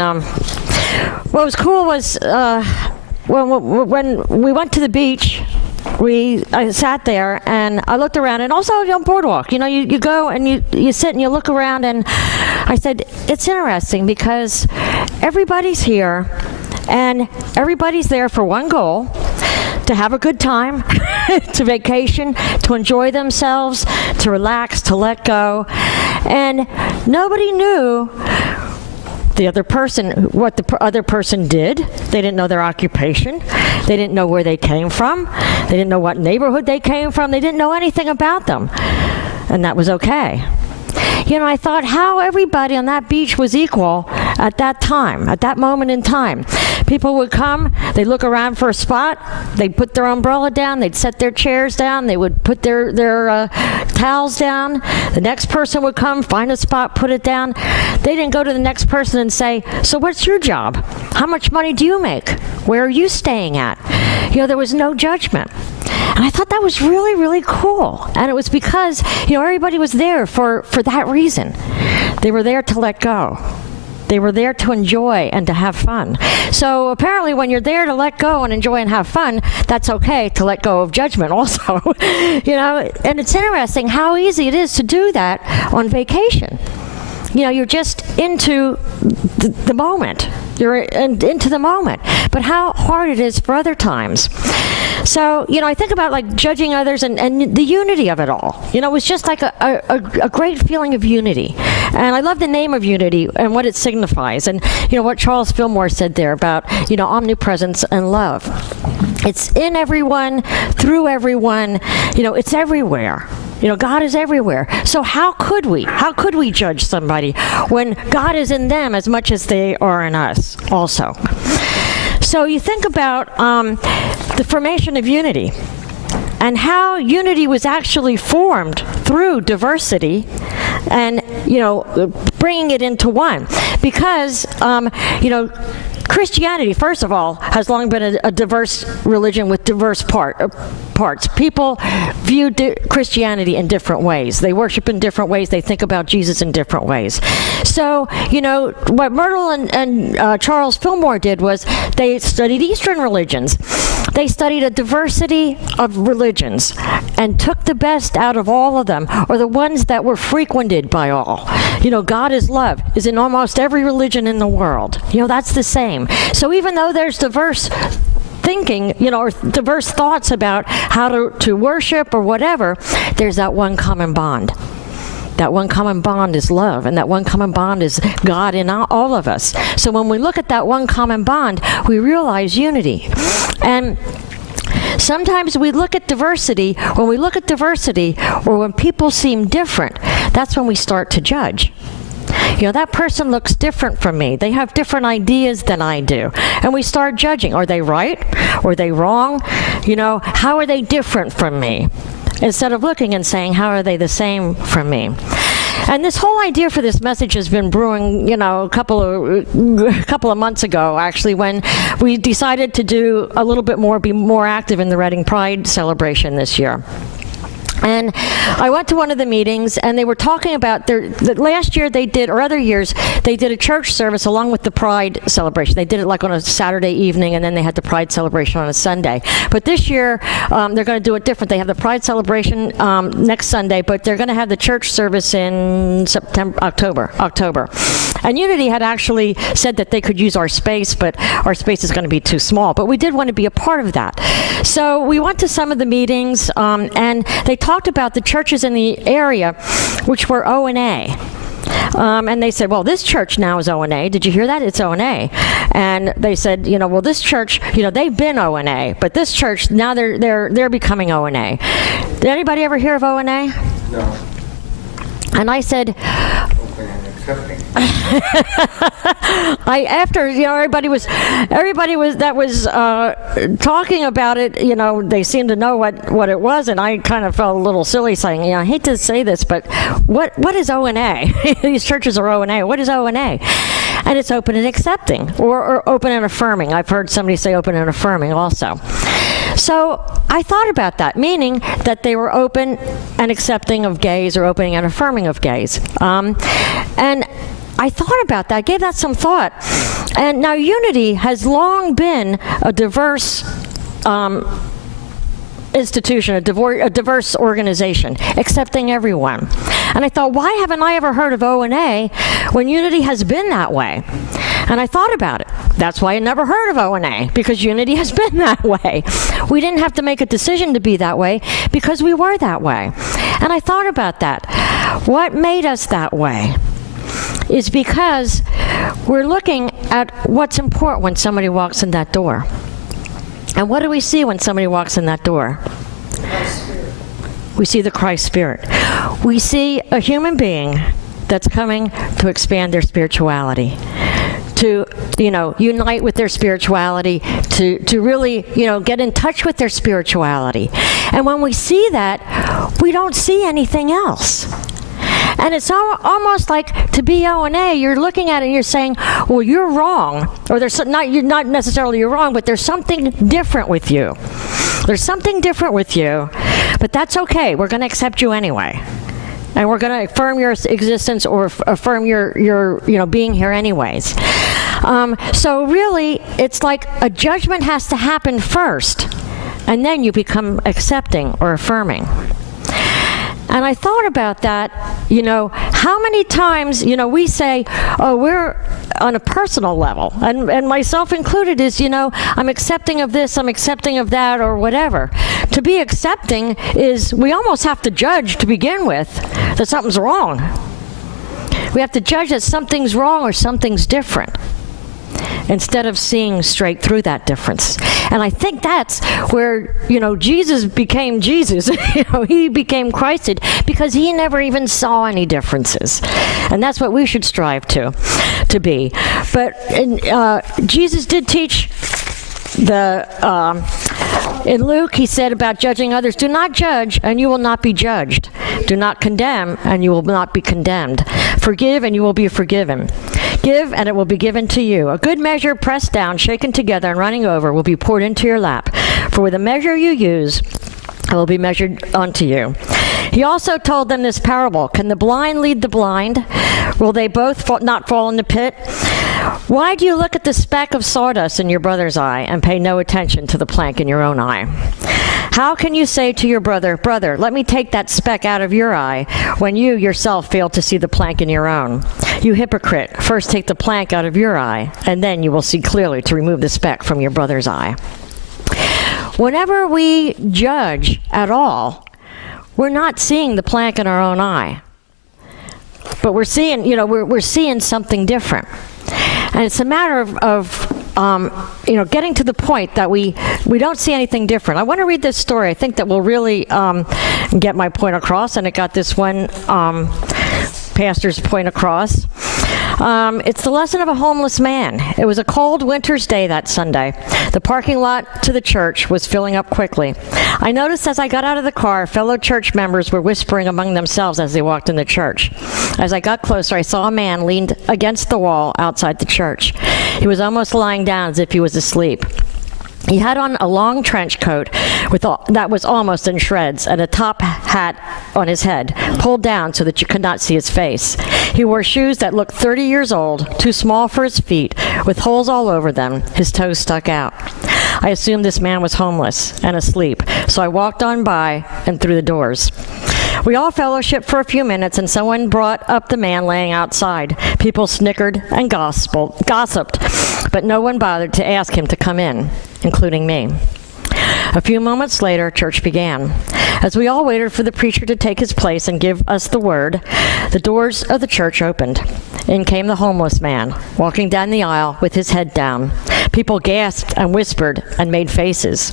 And what was cool was when we went to the beach, I sat there and I looked around, and also on boardwalk, you go and you sit and you look around, and I said, it's interesting because everybody's here and everybody's there for one goal: to have a good time, to vacation, to enjoy themselves, to relax, to let go. And nobody knew the other person, what the other person did. They didn't know their occupation. They didn't know where they came from. They didn't know what neighborhood they came from. They didn't know anything about them. And that was okay. I thought how everybody on that beach was equal at that time, at that moment in time. People would come, they'd look around for a spot, they'd put their umbrella down, they'd set their chairs down, they would put their towels down. The next person would come, find a spot, put it down. They didn't go to the next person and say, so what's your job? How much money do you make? Where are you staying at? There was no judgment. And I thought that was really, really cool. And it was because, everybody was there for that reason. They were there to let go. They were there to enjoy and to have fun. So apparently when you're there to let go and enjoy and have fun, that's okay to let go of judgment also. And it's interesting how easy it is to do that on vacation. You're just into the moment. You're into the moment. But how hard it is for other times. So, I think about like judging others and the unity of it all. It was just like a great feeling of unity. And I love the name of unity and what it signifies. And, what Charles Fillmore said there about, omnipresence and love. It's in everyone, through everyone, it's everywhere. God is everywhere. So how could we judge somebody when God is in them as much as they are in us also? So you think about the formation of unity and how unity was actually formed through diversity and, bringing it into one. Because, Christianity, first of all, has long been a diverse religion with diverse parts. People view Christianity in different ways. They worship in different ways. They think about Jesus in different ways. So, what Myrtle and Charles Fillmore did was they studied Eastern religions. They studied a diversity of religions and took the best out of all of them, or the ones that were frequented by all. God is love is in almost every religion in the world. That's the same. So even though there's diverse thinking, or diverse thoughts about how to worship or whatever, there's that one common bond. That one common bond is love, and that one common bond is God in all of us. So when we look at that one common bond, we realize unity. And sometimes we look at diversity, when we look at diversity, or when people seem different, that's when we start to judge. That person looks different from me. They have different ideas than I do. And we start judging. Are they right? Are they wrong? How are they different from me? Instead of looking and saying, how are they the same from me? And this whole idea for this message has been brewing, a couple of months ago, actually, when we decided to do a little bit more, be more active in the Reading Pride celebration this year. And I went to one of the meetings, and they were talking about last year they did, or other years, they did a church service along with the Pride celebration. They did it like on a Saturday evening, and then they had the Pride celebration on a Sunday. But this year, they're going to do it different. They have the Pride celebration next Sunday, but they're going to have the church service in October. And Unity had actually said that they could use our space, but our space is going to be too small. But we did want to be a part of that. So we went to some of the meetings, and they talked about the churches in the area which were O&A. And they said, well, this church now is O&A. Did you hear that? It's O&A. And they said, well, this church, they've been O&A, but this church, now they're becoming O&A. Did anybody ever hear of O&A? No. And I said, everybody was that was talking about it. They seemed to know what it was, and I kind of felt a little silly saying, I hate to say this, but what is O&A? These churches are O&A. What is O&A? And it's open and accepting, or open and affirming. I've heard somebody say open and affirming also. So I thought about that, meaning that they were open and accepting of gays, or opening and affirming of gays. And I thought about that, gave that some thought. And now Unity has long been a diverse institution, a diverse organization, accepting everyone. And I thought, why haven't I ever heard of O&A when Unity has been that way? And I thought about it. That's why I never heard of O&A, because Unity has been that way. We didn't have to make a decision to be that way because we were that way. And I thought about that. What made us that way is because we're looking at what's important when somebody walks in that door. And what do we see when somebody walks in that door? We see the Christ Spirit. We see a human being that's coming to expand their spirituality, to, unite with their spirituality, to really, get in touch with their spirituality. And when we see that, we don't see anything else. And it's almost like to be O&A, you're looking at it and you're saying, well, you're wrong. Or you're not necessarily you're wrong, but there's something different with you. There's something different with you, but that's okay. We're going to accept you anyway. And we're going to affirm your existence or affirm your being here anyways. So really, it's like a judgment has to happen first, and then you become accepting or affirming. And I thought about that, how many times, we say, oh, we're on a personal level, and myself included is, I'm accepting of this, I'm accepting of that, or whatever. To be accepting is, we almost have to judge to begin with that something's wrong. We have to judge that something's wrong or something's different, instead of seeing straight through that difference. And I think that's where, Jesus became Jesus. He became Christed because he never even saw any differences. And that's what we should strive to be. But Jesus did teach in Luke, he said about judging others, do not judge, and you will not be judged. Do not condemn, and you will not be condemned. Forgive, and you will be forgiven. Give, and it will be given to you. A good measure, pressed down, shaken together, and running over, will be poured into your lap. For with the measure you use, it will be measured unto you. He also told them this parable. Can the blind lead the blind? Will they both not fall in the pit? Why do you look at the speck of sawdust in your brother's eye and pay no attention to the plank in your own eye? How can you say to your brother, brother, let me take that speck out of your eye, when you yourself fail to see the plank in your own? You hypocrite, first take the plank out of your eye, and then you will see clearly to remove the speck from your brother's eye. Whenever we judge at all, we're not seeing the plank in our own eye, but we're seeing, we're seeing something different. And it's a matter of getting to the point that we don't see anything different. I want to read this story. I think that will really get my point across, and it got this one pastor's point across. It's the lesson of a homeless man. It was a cold winter's day that Sunday. The parking lot to the church was filling up quickly. I noticed as I got out of the car, fellow church members were whispering among themselves as they walked in the church. As I got closer, I saw a man leaned against the wall outside the church. He was almost lying down as if he was asleep. He had on a long trench coat that was almost in shreds, and a top hat on his head, pulled down so that you could not see his face. He wore shoes that looked 30 years old, too small for his feet, with holes all over them. His toes stuck out. I assumed this man was homeless and asleep, so I walked on by and through the doors. We all fellowshiped for a few minutes, and someone brought up the man laying outside. People snickered and gossiped, but no one bothered to ask him to come in, including me. A few moments later, church began. As we all waited for the preacher to take his place and give us the word, the doors of the church opened. In came the homeless man, walking down the aisle with his head down. People gasped and whispered and made faces.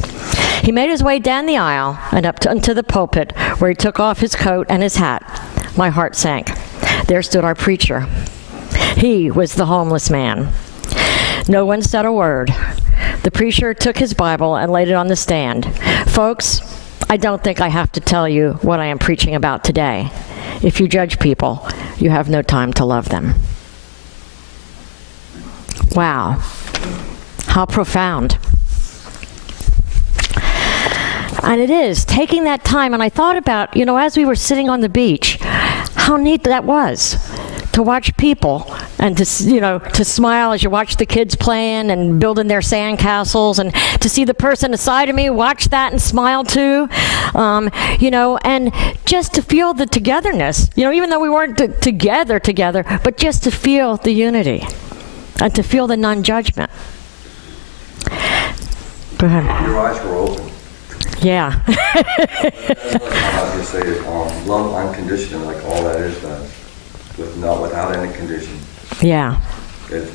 He made his way down the aisle and up into the pulpit, where he took off his coat and his hat. My heart sank. There stood our preacher. He was the homeless man. No one said a word. The preacher took his Bible and laid it on the stand. Folks, I don't think I have to tell you what I am preaching about today. If you judge people, you have no time to love them. Wow. How profound. And it is, taking that time, and I thought about, as we were sitting on the beach, how neat that was to watch people And to smile as you watch the kids playing and building their sand castles, and to see the person aside of me watch that and smile too, and just to feel the togetherness, even though we weren't together, but just to feel the unity and to feel the non-judgment. Go ahead. Your eyes were open. Yeah. I was say love unconditional, like all that is that, without any condition. Yeah.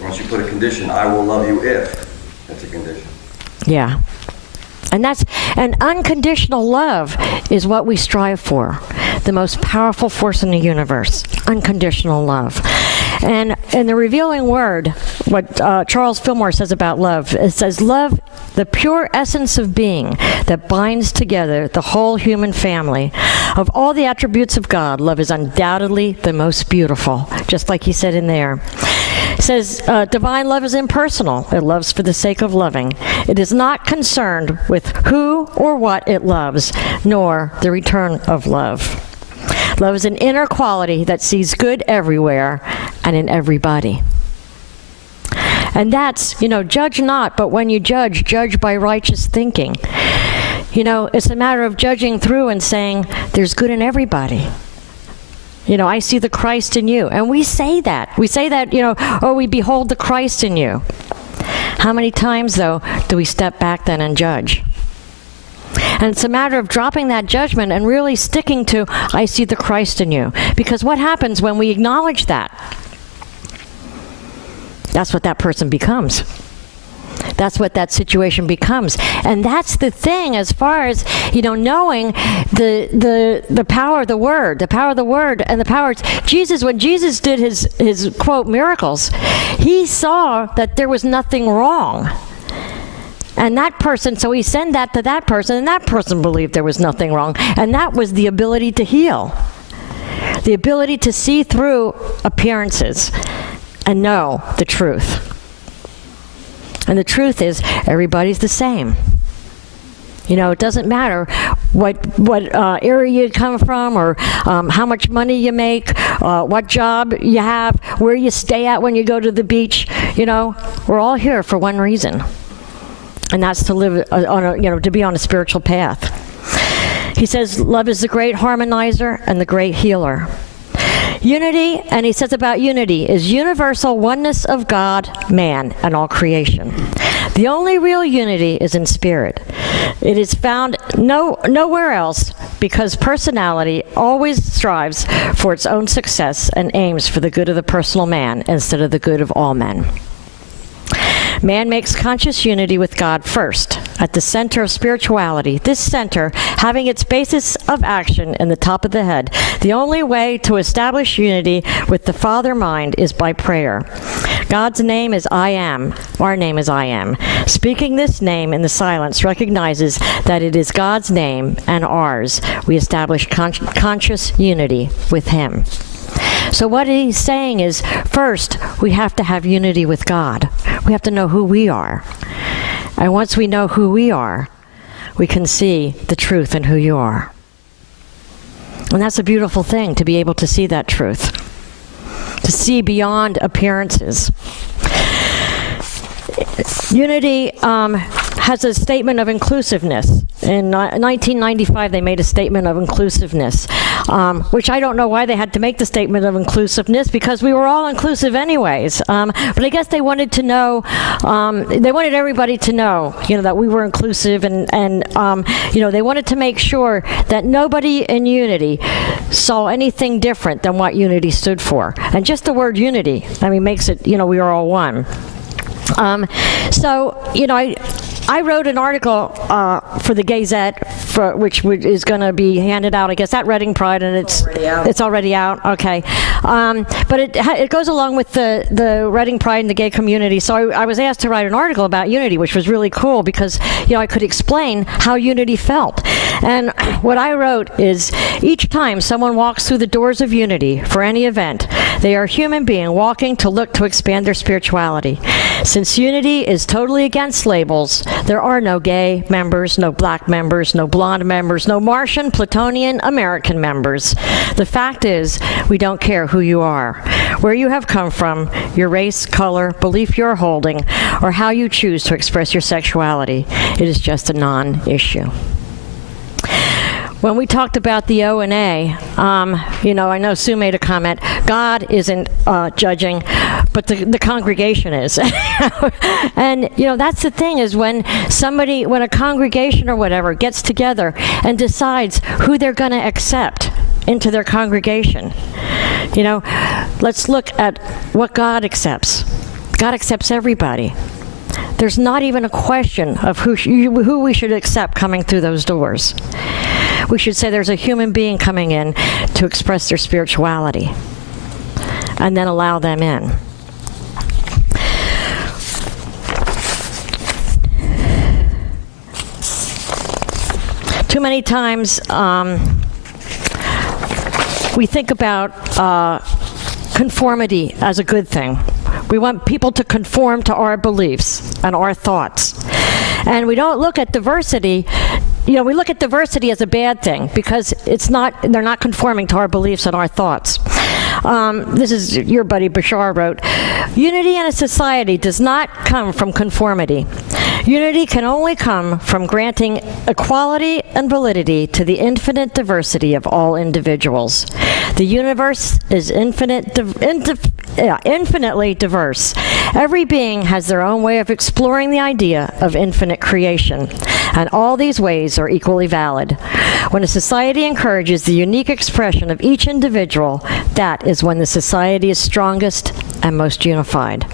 Once you put a condition, I will love you if, that's a condition. Yeah. And unconditional love is what we strive for. The most powerful force in the universe. Unconditional love. And in the Revealing Word, what Charles Fillmore says about love, it says, love, the pure essence of being that binds together the whole human family. Of all the attributes of God, love is undoubtedly the most beautiful, just like he said in there. It says, divine love is impersonal. It loves for the sake of loving. It is not concerned with who or what it loves, nor the return of love. Love is an inner quality that sees good everywhere and in everybody. And that's, judge not, but when you judge by righteous thinking. It's a matter of judging through and saying, there's good in everybody. I see the Christ in you. And we say that. We say that, we behold the Christ in you. How many times, though, do we step back then and judge? And it's a matter of dropping that judgment and really sticking to, I see the Christ in you. Because what happens when we acknowledge that? That's what that person becomes. That's what that situation becomes. And that's the thing as far as, knowing the power of the Word, and the power of Jesus. When Jesus did his quote, miracles, he saw that there was nothing wrong. And that person, so he sent that to that person, and that person believed there was nothing wrong. And that was the ability to heal. The ability to see through appearances and know the truth. And the truth is, everybody's the same. It doesn't matter what area you come from, or how much money you make, what job you have, where you stay at when you go to the beach. We're all here for one reason. And that's to live to be on a spiritual path. He says, love is the great harmonizer and the great healer. Unity, and he says about unity, is universal oneness of God, man, and all creation. The only real unity is in spirit. It is found nowhere else, because personality always strives for its own success and aims for the good of the personal man instead of the good of all men. Man makes conscious unity with God first, at the center of spirituality. This center, having its basis of action in the top of the head. The only way to establish unity with the Father mind is by prayer. God's name is I Am. Our name is I Am. Speaking this name in the silence recognizes that it is God's name and ours. We establish conscious unity with Him. So what he's saying is, first, we have to have unity with God. We have to know who we are. And once we know who we are, we can see the truth in who you are. And that's a beautiful thing, to be able to see that truth. To see beyond appearances. Unity has a statement of inclusiveness. In 1995, they made a statement of inclusiveness, which I don't know why they had to make the statement of inclusiveness, because we were all inclusive anyways. But I guess they wanted to know, they wanted everybody to know, that we were inclusive, and they wanted to make sure that nobody in unity saw anything different than what unity stood for. And just the word unity, makes it, we are all one. I wrote an article for the Gazette, which is going to be handed out, I guess, at Reading Pride, and it's already out. Okay, but it goes along with the Reading Pride and the gay community. So I was asked to write an article about unity, which was really cool, because I could explain how unity felt. And what I wrote is, each time someone walks through the doors of unity for any event, They are a human being walking to look to expand their spirituality. Since unity is totally against labels, there are no gay members, no black members, no blonde members, no Martian, Plutonian, American members. The fact is, we don't care who you are, where you have come from, your race, color, belief you're holding, or how you choose to express your sexuality. It is just a non-issue. When we talked about the O and A, I know Sue made a comment, God isn't judging, but the congregation is. And, that's the thing is when a congregation or whatever gets together and decides who they're going to accept into their congregation, let's look at what God accepts. God accepts everybody. There's not even a question of who we should accept coming through those doors. We should say there's a human being coming in to express their spirituality, and then allow them in. Too many times we think about conformity as a good thing. We want people to conform to our beliefs and our thoughts. And we don't look at diversity. We look at diversity as a bad thing because they're not conforming to our beliefs and our thoughts. This is your buddy Bashar wrote, unity in a society does not come from conformity. Unity can only come from granting equality and validity to the infinite diversity of all individuals. The universe is infinitely diverse. Every being has their own way of exploring the idea of infinite creation, and all these ways are equally valid. When a society encourages the unique expression of each individual, that is when the society is strongest and most unified.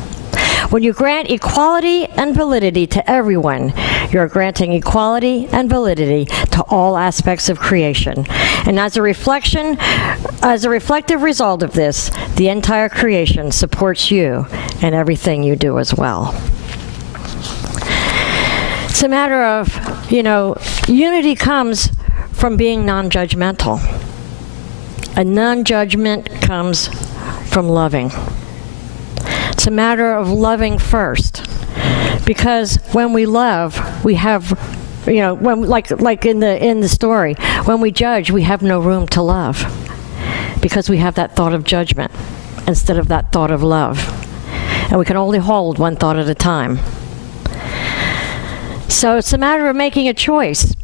When you grant equality and validity to everyone, you're granting equality and validity to all aspects of creation. And as a reflective result of this, the entire creation supports you in everything you do as well. It's a matter of, unity comes from being non-judgmental. And non-judgment comes from loving. It's a matter of loving first, because when we love, we have, like in the story, when we judge, we have no room to love, because we have that thought of judgment instead of that thought of love, and we can only hold one thought at a time. So it's a matter of making a choice.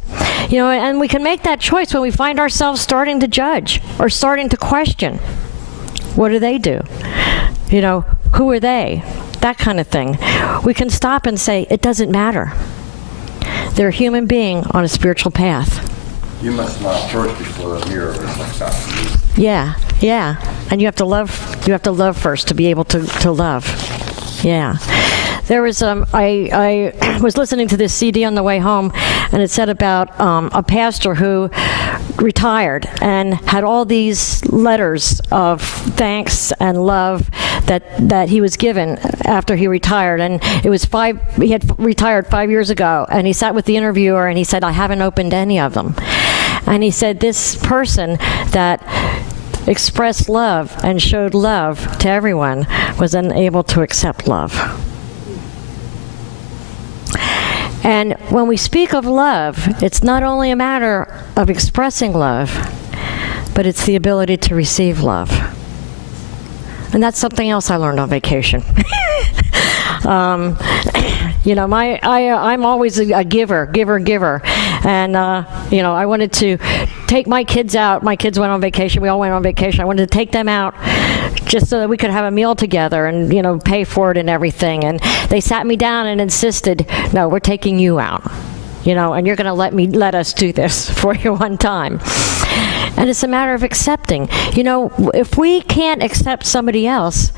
And we can make that choice when we find ourselves starting to judge or starting to question. What do they do? Who are they? That kind of thing. We can stop and say, it doesn't matter. They're a human being on a spiritual path. You must smile first before the mirror reflects back to you. Yeah. And you have to love first to be able to love. Yeah. There was, I was listening to this CD on the way home, and it said about a pastor who retired and had all these letters of thanks and love that he was given after he retired. And it was he had retired 5 years ago, and he sat with the interviewer and he said, I haven't opened any of them. And he said, this person that expressed love and showed love to everyone was unable to accept love. And when we speak of love, it's not only a matter of expressing love, but it's the ability to receive love. And that's something else I learned on vacation. I'm always a giver. And, I wanted to take my kids out. My kids went on vacation. We all went on vacation. I wanted to take them out just so that we could have a meal together and, pay for it and everything. And they sat me down and insisted, no, we're taking you out, and you're going to let us do this for you one time. And it's a matter of accepting. If we can't accept somebody else,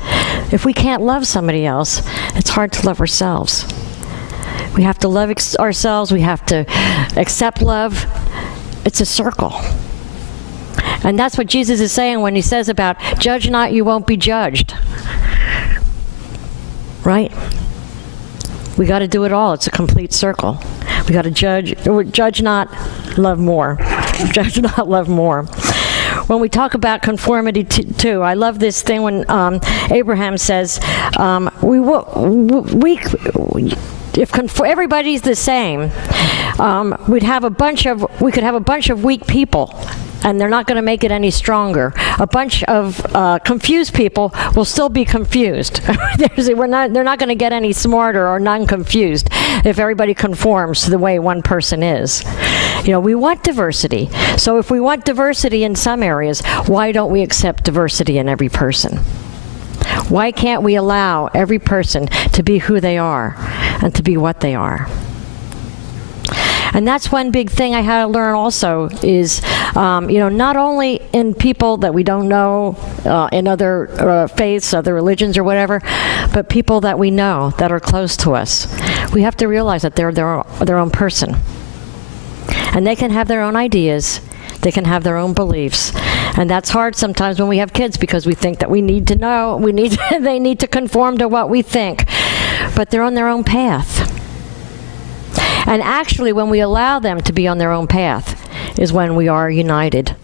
if we can't love somebody else, it's hard to love ourselves. We have to love ourselves. We have to accept love. It's a circle. And that's what Jesus is saying when he says about, judge not, you won't be judged. Right? We got to do it all. It's a complete circle. We got to judge not, love more. Judge not, love more. when we talk about conformity too, I love this thing when Abraham says, if everybody's the same, we could have a bunch of weak people, and they're not going to make it any stronger. A bunch of confused people will still be confused. They're not going to get any smarter or non-confused if everybody conforms to the way one person is. We want diversity. So if we want diversity in some areas, why don't we accept diversity in every person? Why can't we allow every person to be who they are and to be what they are? And that's one big thing I had to learn also is, not only in people that we don't know, in other faiths, other religions or whatever, but people that we know that are close to us. We have to realize that they're their own person. And they can have their own ideas. They can have their own beliefs. And that's hard sometimes when we have kids because we think that we need to know, they need to conform to what we think. But they're on their own path. And actually, when we allow them to be on their own path is when we are united.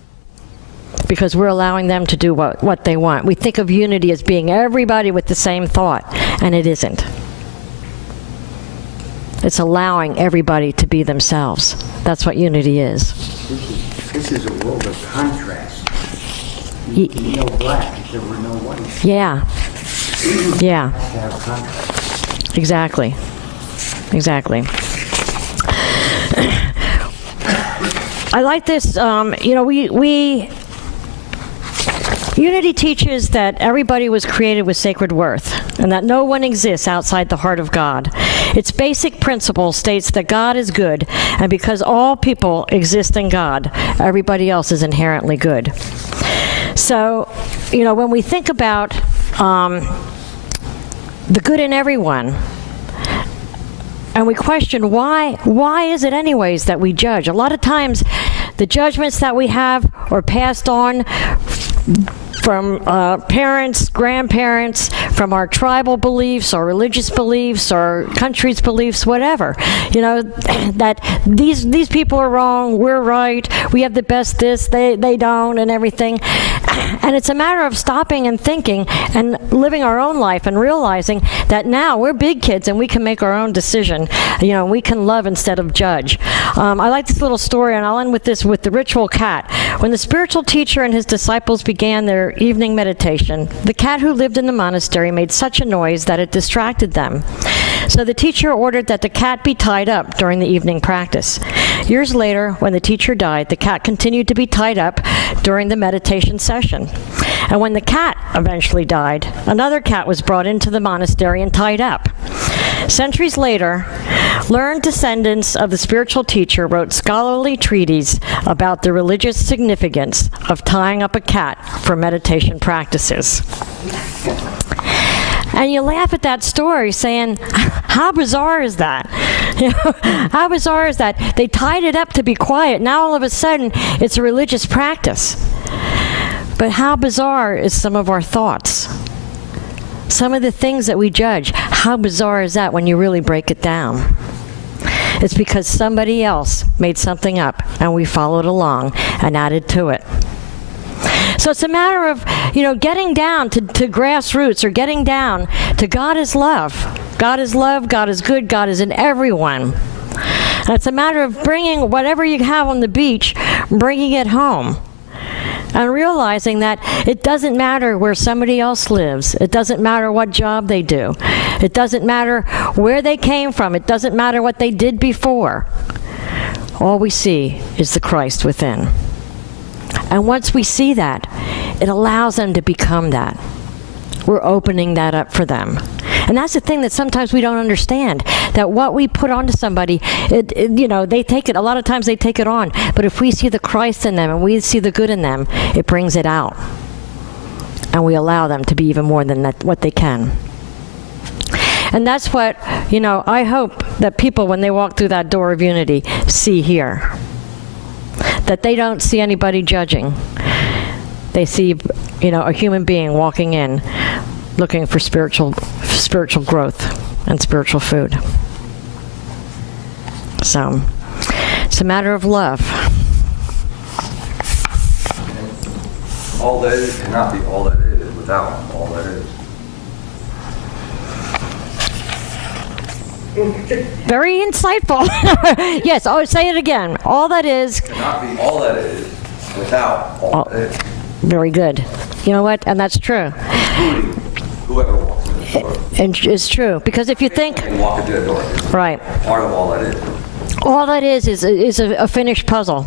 Because we're allowing them to do what they want. We think of unity as being everybody with the same thought, and it isn't. It's allowing everybody to be themselves. That's what unity is. This is a world of contrast. No black if there were no white. Yeah. Yeah. To have contrast. Exactly. I like this, Unity teaches that everybody was created with sacred worth and that no one exists outside the heart of God. Its basic principle states that God is good, and because all people exist in God, everybody else is inherently good. So, when we think about the good in everyone, and we question why is it anyways that we judge? A lot of times the judgments that we have are passed on from parents, grandparents, from our tribal beliefs, our religious beliefs, our country's beliefs, whatever. That these people are wrong, we're right, we have the best this, they don't, and everything. And it's a matter of stopping and thinking and living our own life and realizing that now we're big kids and we can make our own decision. We can love instead of judge. I like this little story, and I'll end with this, with the ritual cat. When the spiritual teacher and his disciples began their evening meditation, the cat who lived in the monastery made such a noise that it distracted them. So the teacher ordered that the cat be tied up during the evening practice. Years later, when the teacher died, the cat continued to be tied up during the meditation session. And when the cat eventually died, another cat was brought into the monastery and tied up. Centuries later, learned descendants of the spiritual teacher wrote scholarly treatises about the religious significance of tying up a cat for meditation practices. And you laugh at that story saying, how bizarre is that? How bizarre is that? They tied it up to be quiet. Now all of a sudden, it's a religious practice. But how bizarre is some of our thoughts? Some of the things that we judge, how bizarre is that when you really break it down? It's because somebody else made something up and we followed along and added to it. So it's a matter of, getting down to grassroots, or getting down to God is love. God is love, God is good, God is in everyone. And it's a matter of bringing whatever you have on the beach, bringing it home. And realizing that it doesn't matter where somebody else lives. It doesn't matter what job they do. It doesn't matter where they came from. It doesn't matter what they did before. All we see is the Christ within. And once we see that, it allows them to become that. We're opening that up for them. And that's the thing that sometimes we don't understand, that what we put onto somebody, they take it, a lot of times they take it on. But if we see the Christ in them and we see the good in them, it brings it out. And we allow them to be even more than that, what they can. And that's what, I hope that people, when they walk through that door of unity, see here. That they don't see anybody judging. They see, a human being walking in, looking for spiritual growth and spiritual food. So, it's a matter of love. all that is cannot be all that is without all that is. Very insightful. Yes, oh, say it again. All that is, Cannot be all that is without all that is. very good. You know what? And that's true. Including whoever walks in the door. And it's true. Because if you think, And walk into that door. It's right, part of all that is. all that is a finished puzzle.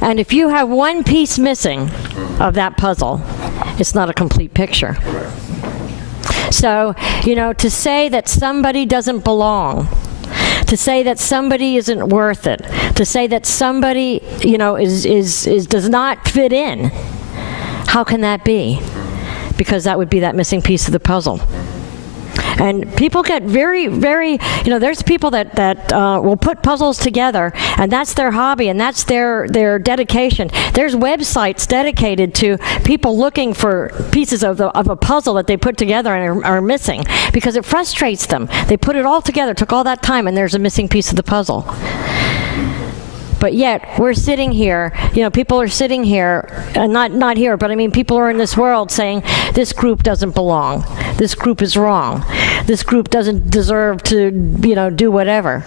And if you have one piece missing of that puzzle, it's not a complete picture. Correct. So, you know, to say that somebody doesn't belong, to say that somebody isn't worth it, to say that somebody, you know, does not fit in, how can that be? Because that would be that missing piece of the puzzle. And people get very, very, you know, there's people that will put puzzles together, and that's their hobby, and that's their dedication. There's websites dedicated to people looking for pieces of a puzzle that they put together and are missing, because it frustrates them. They put it all together, took all that time, and there's a missing piece of the puzzle. But yet, we're sitting here, you know, people are sitting here, not here, but I mean people are in this world saying, this group doesn't belong. This group is wrong. This group doesn't deserve to, you know, do whatever.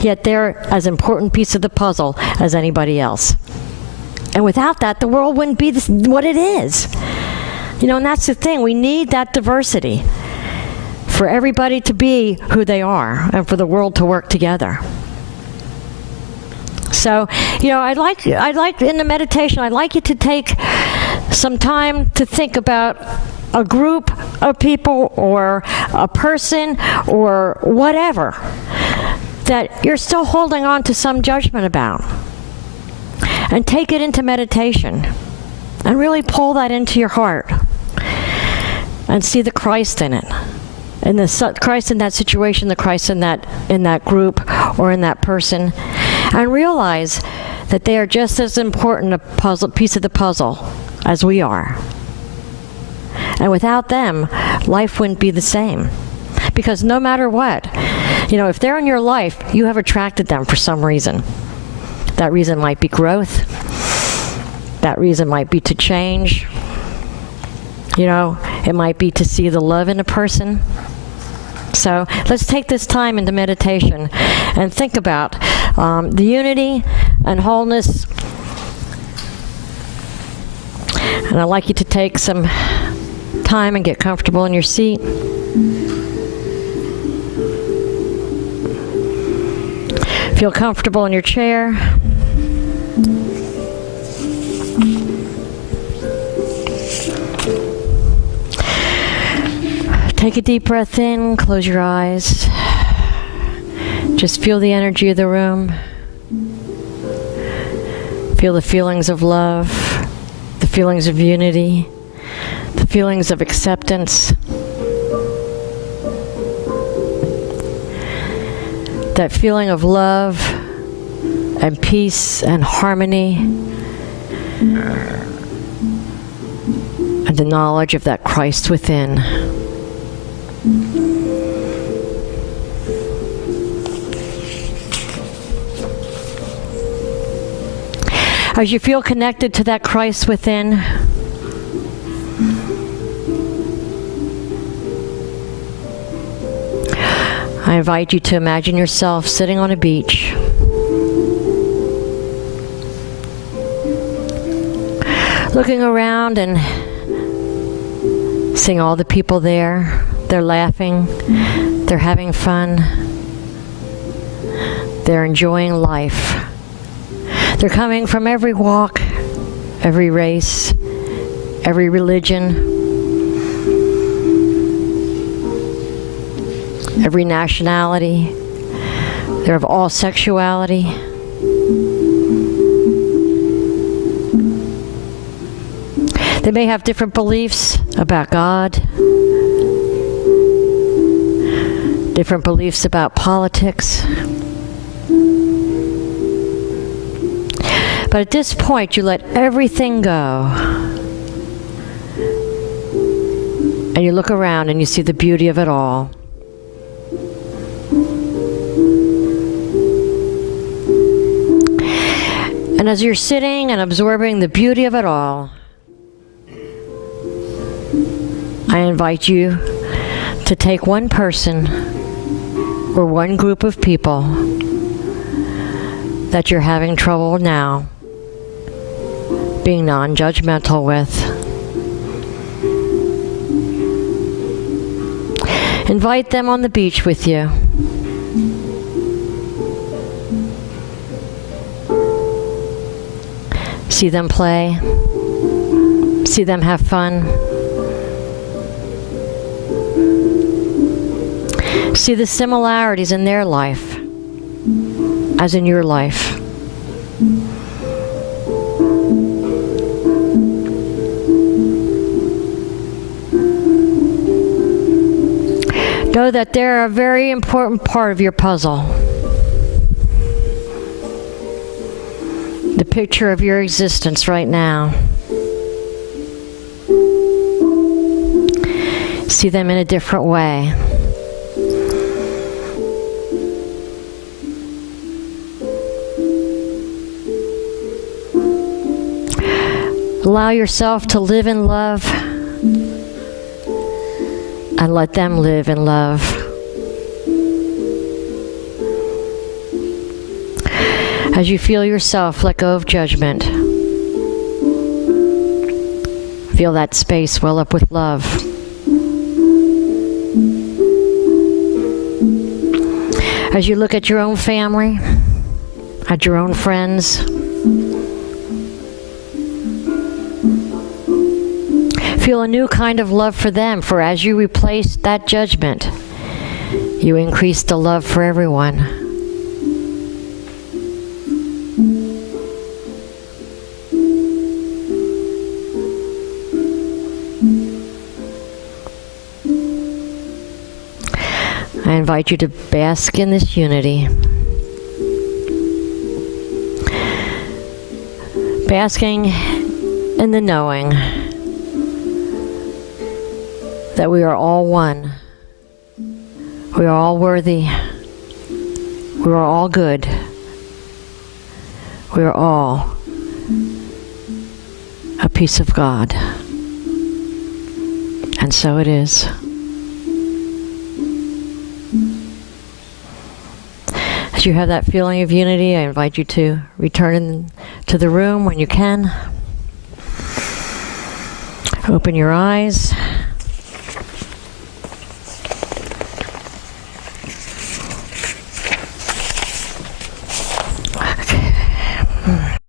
Yet they're as important piece of the puzzle as anybody else. And without that, the world wouldn't be what it is. You know, and that's the thing. We need that diversity for everybody to be who they are and for the world to work together. So, you know, I'd like in the meditation, I'd like you to take some time to think about a group of people or a person or whatever that you're still holding on to some judgment about. And take it into meditation and really pull that into your heart and see the Christ in it. And the Christ in that situation, the Christ in that group or in that person, and realize that they are just as important a piece of the puzzle as we are. And without them, life wouldn't be the same. Because no matter what, you know, if they're in your life, you have attracted them for some reason. That reason might be growth. That reason might be to change. You know, it might be to see the love in a person. So let's take this time into meditation and think about the unity and wholeness. And I'd like you to take some time and get comfortable in your seat. Feel comfortable in your chair. Take a deep breath in, close your eyes. Just feel the energy of the room. Feel the feelings of love, the feelings of unity, the feelings of acceptance. That feeling of love and peace and harmony. And the knowledge of that Christ within. As you feel connected to that Christ within, I invite you to imagine yourself sitting on a beach, looking around and seeing all the people there. They're laughing, they're having fun, they're enjoying life. They're coming from every walk, every race, every religion, every nationality. They're of all sexuality. They may have different beliefs about God, different beliefs about politics. But at this point, you let everything go. And you look around and you see the beauty of it all. And as you're sitting and absorbing the beauty of it all, I invite you to take one person or one group of people that you're having trouble now being non-judgmental with. Invite them on the beach with you. See them play. See them have fun. See the similarities in their life as in your life. Know that they're a very important part of your puzzle. The picture of your existence right now. See them in a different way. Allow yourself to live in love and let them live in love. As you feel yourself let go of judgment, feel that space well up with love. As you look at your own family, at your own friends, feel a new kind of love for them, for as you replace that judgment, you increase the love for everyone. I invite you to bask in this unity. Basking in the knowing that we are all one. We are all worthy. We are all good. We are all a piece of God. And so it is. As you have that feeling of unity, I invite you to return to the room when you can. Open your eyes.